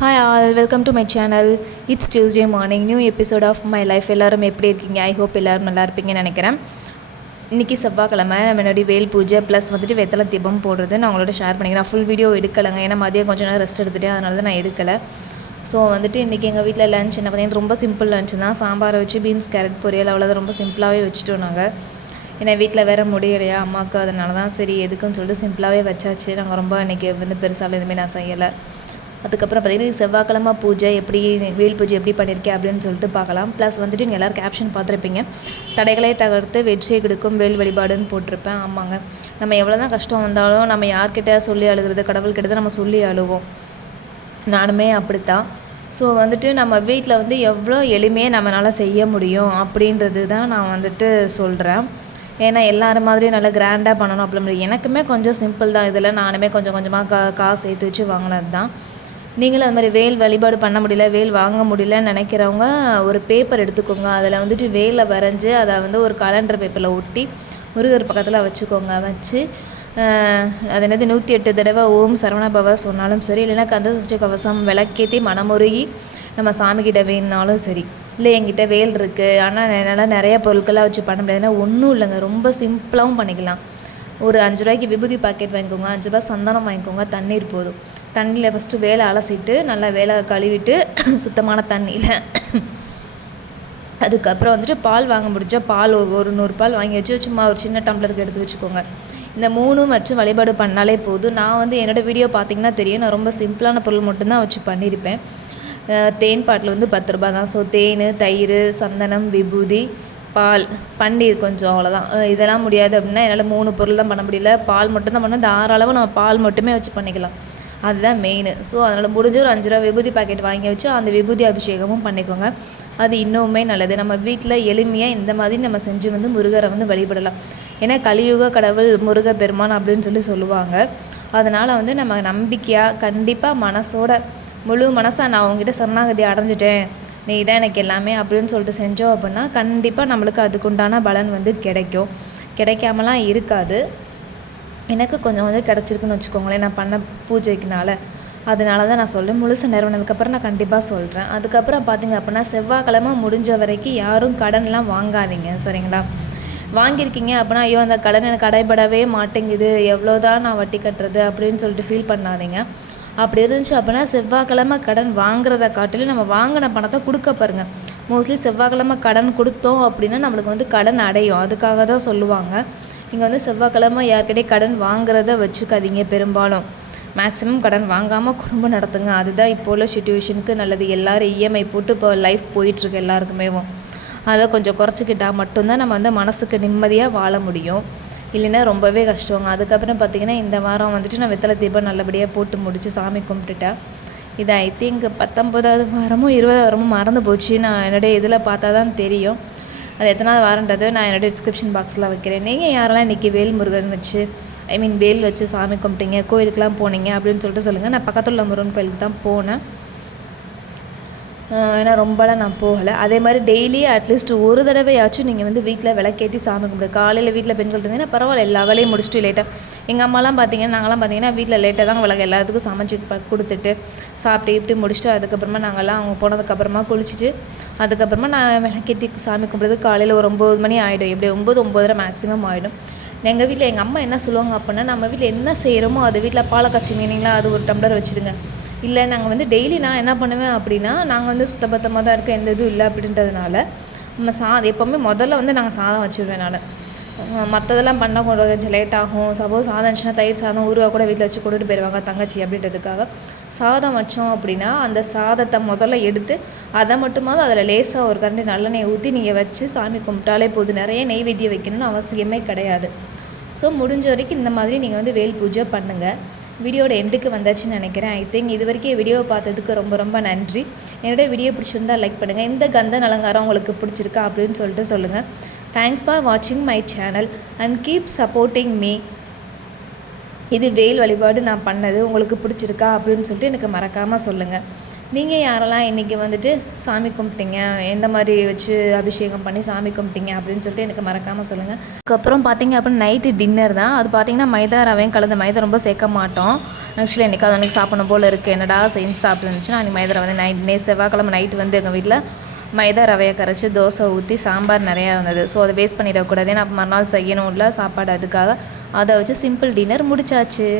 Hi all welcome to my channel it's Tuesday morning new episode of my life எல்லோரும் எப்படி இருக்கீங்க? I hope எல்லோரும் நல்லா இருப்பீங்கன்னு நினைக்கிறேன். இன்றைக்கி செவ்வாய்க்கிழமை நம்ம முன்னாடி வேல் பூஜை ப்ளஸ் வந்துட்டு வெத்தலை தீபம் போடுறது நான் உங்களோட ஷேர் பண்ணிக்கிறேன். ஃபுல் வீடியோ எடுக்கலைங்க. ஏன்னா மதியம் கொஞ்சம் நேரம் ரெஸ்ட் எடுத்துகிட்டேன் அதனால தான் நான் எடுக்கலை. ஸோ வந்துட்டு இன்றைக்கி எங்கள் வீட்டில் லஞ்ச் என்ன பார்த்தீங்கன்னா ரொம்ப சிம்பிள் லஞ்ச் தான். சாம்பாரை வச்சு பீன்ஸ் கேரட் பொரியல் அவ்வளோதான் ரொம்ப சிம்பிளாகவே வச்சுட்டோம் நாங்கள் ஏன்னா வீட்டில் வேறு முடியலையா? அம்மாவுக்கு அதனால தான் சரி எதுக்குன்னு சொல்லிட்டு சிம்பிளாகவே வச்சாச்சு. நாங்கள் ரொம்ப இன்றைக்கி வந்து பெருசாக எதுவுமே நான் செய்யலை. அதுக்கப்புறம் பார்த்தீங்கன்னா செவ்வாய்க்கிழமை பூஜை எப்படி வேல் பூஜை எப்படி பண்ணியிருக்கேன் அப்படின்னு சொல்லிட்டு பார்க்கலாம். ப்ளஸ் வந்துட்டு நீங்கள் எல்லோரும் கேப்ஷன் பார்த்துருப்பீங்க. தடைகளை தகர்த்து வெற்றியை கொடுக்கும் வேல் வழிபாடுன்னு போட்டிருப்பேன். ஆமாங்க. நம்ம எவ்வளோ தான் கஷ்டம் வந்தாலும் நம்ம யார்கிட்ட சொல்லி அழுகிறது கடவுள்கிட்ட தான் நம்ம சொல்லி அழுவோம். நானுமே அப்படித்தான். ஸோ வந்துட்டு நம்ம வீட்டில் வந்து எவ்வளோ எளிமையாக நம்மளால் செய்ய முடியும் அப்படின்றது தான் நான் வந்துட்டு சொல்கிறேன் ஏன்னா எல்லாரும் மாதிரியும் நல்லா கிராண்டாக பண்ணணும் அப்படி எனக்குமே கொஞ்சம் சிம்பிள் தான். இதில் நானுமே கொஞ்சம் கொஞ்சமாக கா காசு சேர்த்து வச்சு வாங்கினது தான் நீங்களும் அது மாதிரி வேல் வழிபாடு பண்ண முடியல வேல் வாங்க முடியலன்னு நினைக்கிறவங்க ஒரு பேப்பர் எடுத்துக்கோங்க. அதில் வந்துட்டு வேலை வரைஞ்சி அதை வந்து ஒரு கலண்டர் பேப்பரில் ஒட்டி முருகர் பக்கத்தில் வச்சுக்கோங்க வச்சு அது என்னது நூற்றி எட்டு தடவை ஓம் சரவணபவ சொன்னாலும் சரி இல்லைன்னா கந்த சஷ்டி கவசம் விளக்கேற்றி மனமுருகி நம்ம சாமிக்கிட்ட வேணுனாலும் சரி. இல்லை என்கிட்ட வேல் இருக்குது ஆனால் என்னால் நிறைய பொருட்களாக வச்சு பண்ண முடியாதுன்னா ஒன்றும் இல்லைங்க. ரொம்ப சிம்பிளாகவும் பண்ணிக்கலாம். ஒரு அஞ்சு ரூபாய்க்கு விபூதி பாக்கெட் வாங்கிக்கோங்க அஞ்சு ரூபா சந்தனம் வாங்கிக்கோங்க தண்ணீர் போதும். தண்ணியில் ஃபஸ்ட்டு வேலை அலசிட்டு நல்லா வேலை கழுவிட்டு சுத்தமான தண்ணியில். அதுக்கப்புறம் வந்துட்டு பால் வாங்க முடிச்சா பால் ஒரு நூறு பால் வாங்கி வச்சு சும்மா ஒரு சின்ன டம்ளருக்கு எடுத்து வச்சுக்கோங்க. இந்த மூணும் வச்சு வழிபாடு பண்ணாலே போதும். நான் வந்து என்னோடய வீடியோ பார்த்தீங்கன்னா தெரியும். நான் ரொம்ப சிம்பிளான பொருள் மட்டும்தான் வச்சு பண்ணியிருப்பேன். தேன் பாட்டில் வந்து பத்து ரூபா தான். ஸோ தேன் தயிர் சந்தனம் விபூதி பால் பன்னீர் கொஞ்சம் அவ்வளோதான் இதெல்லாம் முடியாது அப்படின்னா என்னால் மூணு பொருள் தான் பண்ண முடியல. பால் மட்டும்தான் பண்ண தாராளமாக நம்ம பால் மட்டுமே வச்சு பண்ணிக்கலாம். அதுதான் மெயின் ஸோ அதனால் முடிஞ்ச ஒரு அஞ்சு ரூபா விபூதி பாக்கெட் வாங்கி வச்சு அந்த விபூதி அபிஷேகமும் பண்ணிக்கோங்க. அது இன்னுமே நல்லது. நம்ம வீட்டில் எளிமையாக இந்த மாதிரி நம்ம செஞ்சு வந்து முருகரை வந்து வழிபடலாம். ஏன்னா கலியுக கடவுள் முருக பெருமான் அப்படின்னு சொல்லி சொல்லுவாங்க. அதனால் வந்து நம்ம நம்பிக்கையாக கண்டிப்பாக மனசோட முழு மனசாக நான் அவங்ககிட்ட சரணாகதி அடைஞ்சிட்டேன். நீ தான் எனக்கு எல்லாமே அப்படின்னு சொல்லிட்டு செஞ்சோம் அப்படின்னா கண்டிப்பாக நம்மளுக்கு அதுக்குண்டான பலன் வந்து கிடைக்கும். கிடைக்காமலாம் இருக்காது. எனக்கு கொஞ்சம் கொஞ்சம் கிடச்சிருக்குன்னு வச்சுக்கோங்களேன் நான் பண்ண பூஜைக்குனால. அதனால தான் நான் சொல்கிறேன் முழுசு நிறுவனதுக்கப்புறம் நான் கண்டிப்பாக சொல்கிறேன் அதுக்கப்புறம் பார்த்திங்க அப்படின்னா செவ்வாய்க்கிழமை முடிஞ்ச வரைக்கும் யாரும் கடன்லாம் வாங்காதீங்க. சரிங்களா? வாங்கியிருக்கீங்க அப்படின்னா ஐயோ அந்த கடன் எனக்கு கடைபடவே மாட்டேங்குது. எவ்வளோ தான் நான் வட்டி கட்டுறது அப்படின்னு சொல்லிட்டு ஃபீல் பண்ணாதீங்க. அப்படி இருந்துச்சு அப்படின்னா செவ்வாய்க்கிழமை கடன் வாங்குறத காட்டிலும் நம்ம வாங்கின பணத்தை கொடுக்க பாருங்கள் மோஸ்ட்லி செவ்வாய்க்கிழமை கடன் கொடுத்தோம் அப்படின்னா நம்மளுக்கு வந்து கடன் அடையும். அதுக்காக தான் சொல்லுவாங்க. இங்கே வந்து செவ்வாய்க்கிழமை யார்கிட்டே கடன் வாங்குறத வச்சுக்காதீங்க பெரும்பாலும். மேக்ஸிமம் கடன் வாங்காமல் குடும்பம் நடத்துங்க. அதுதான் இப்போ உள்ள சுச்சுவேஷனுக்கு நல்லது. எல்லோரும் இஎம்ஐ போட்டு இப்போ லைஃப் போயிட்டுருக்கு எல்லாருக்குமே. அதை கொஞ்சம் குறைச்சிக்கிட்டால் மட்டும்தான் நம்ம வந்து மனசுக்கு நிம்மதியாக வாழ முடியும். இல்லைன்னா ரொம்பவே கஷ்டங்க. அதுக்கப்புறம் பார்த்திங்கன்னா இந்த வாரம் வந்துட்டு நான் வெத்தலை தீபம் நல்லபடியாக போட்டு முடித்து சாமி கும்பிட்டுட்டேன். இது ஐ திங்க் பத்தொம்போதாவது வாரமும் இருபதாவது வாரமும் மறந்து போச்சு. நான் என்னுடைய இதில் பார்த்தா தான் தெரியும். அது எத்தனாவது வாரன்றது நான் என்னோடய டிஸ்கிரிப்ஷன் பாக்ஸில் வைக்கிறேன். நீங்கள் யாரெல்லாம் இன்றைக்கி வேல் முருகன் வச்சு ஐ மீன் வேல் வச்சு சாமி கும்பிட்டீங்க கோயிலுக்கெலாம் போனீங்க அப்படின்னு சொல்லிட்டு சொல்லுங்கள் நான் பக்கத்தில் உள்ள முருகன் கோயிலுக்கு தான் போனேன். ஏன்னா ரொம்பலாம் நான் போகலை. அதே மாதிரி டெய்லி அட்லீஸ்ட் ஒரு தடவையாச்சும் நீங்கள் வந்து வீட்டில் விளக்கேற்றி சாமி கும்பிடு. காலையில் வீட்டில் பெண்கள் இருந்தீங்கன்னா பரவாயில்ல எல்லா வேலையும் முடிச்சுட்டு லேட்டாக எங்கள் அம்மாலாம் பார்த்தீங்கன்னா நாங்களாம் பார்த்தீங்கன்னா வீட்டில் லேட்டாக தான் விளக்கு எல்லாத்துக்கும் சமைச்சு கொடுத்துட்டு சாப்பிட்டு இப்படி முடிச்சுட்டு அதுக்கப்புறமா நாங்கள்லாம் அவங்க போனதுக்கப்புறமா குளிச்சுட்டு அதுக்கப்புறமா நான் விளக்கேற்றி சாமி கும்பிட்றது காலையில் ஒரு ஒம்பது மணி ஆகிடும் எப்படி ஒம்பது ஒம்பதரை மேக்ஸிமம் ஆகிடும் எங்கள் வீட்டில் எங்கள் அம்மா என்ன சொல்லுவாங்க அப்படின்னா நம்ம வீட்டில் என்ன செய்கிறோமோ அது வீட்டில் பாலை கச்சினீங்களா அது ஒரு டம்ளர் வச்சுருங்க இல்லை நாங்கள் வந்து டெய்லி நான் என்ன பண்ணுவேன் அப்படின்னா நாங்கள் வந்து சுத்தபத்தமாக தான் இருக்கோம் எந்த இதுவும் இல்லை அப்படின்றதுனால. நம்ம சாதம் எப்போவுமே முதல்ல வந்து நாங்கள் சாதம் வச்சுருவேன் நான். மற்றதெல்லாம் பண்ண கொஞ்சம் லேட் ஆகும். சப்போஸ் சாதம் இருந்துச்சுன்னா தயிர் சாதம் ஊருவா கூட வீட்டில் வச்சு கொண்டுட்டு போயிடுவாங்க தங்கச்சி அப்படின்றதுக்காக. சாதம் வச்சோம் அப்படின்னா அந்த சாதத்தை முதல்ல எடுத்து அதை மட்டுமாவது அதில் லேசாக ஒரு கரண்டி நல்லெண்ணெய் ஊற்றி நீங்கள் வச்சு சாமி கும்பிட்டாலே போதும். நிறைய நெய்வேத்தியம் வைக்கணும்னு அவசியமே கிடையாது. ஸோ முடிஞ்ச வரைக்கும் இந்த மாதிரி நீங்கள் வந்து வேல் பூஜை பண்ணுங்கள் வீடியோட எண்டுக்கு வந்தாச்சுன்னு நினைக்கிறேன். ஐ திங்க் இது வரைக்கும் வீடியோ பார்த்ததுக்கு ரொம்ப ரொம்ப நன்றி. என்னோடய வீடியோ பிடிச்சிருந்தால் லைக் பண்ணுங்கள் இந்த கந்தன் அலங்காரம் உங்களுக்கு பிடிச்சிருக்கா அப்படின்னு சொல்லிட்டு சொல்லுங்கள் தேங்க்ஸ் ஃபார் வாட்சிங் my channel and keep supporting me இது வெயில் வழிபாடு நான் பண்ணது உங்களுக்கு பிடிச்சிருக்கா அப்படின்னு சொல்லிட்டு எனக்கு மறக்காமல் சொல்லுங்கள் நீங்கள் யாரெல்லாம் இன்றைக்கி வந்துட்டு சாமி கும்பிட்டீங்க? எந்த மாதிரி வச்சு அபிஷேகம் பண்ணி சாமி கும்பிட்டீங்க? அப்படின்னு சொல்லிட்டு எனக்கு மறக்காமல் சொல்லுங்கள் அதுக்கப்புறம் பார்த்தீங்க அப்படின்னா நைட்டு டின்னர் தான். அது பார்த்தீங்கன்னா மைதா ரவையும் கலந்து மைதா ரொம்ப சேர்க்க மாட்டோம். ஆக்சுவலி என்னைக்காவது அன்றைக்கி சாப்பிடணும் போல் இருக்குது என்னடா செஞ்சு சாப்பிட்டுருந்துச்சுன்னா அன்றைக்கி மைதா ரவை நைட் நே செவ்வாய்க்கிழமை நைட்டு வந்து எங்கள் வீட்டில் மைதா ரவையை கரைச்சி தோசை ஊற்றி சாம்பார் நிறையா இருந்தது. ஸோ அதை வேஸ்ட் பண்ணிடக்கூடாது. ஏன்னா மறுநாள் செய்யணும் இல்லை சாப்பாடு அதுக்காக. அதை வச்சு சிம்பிள் டின்னர் முடிச்சாச்சு.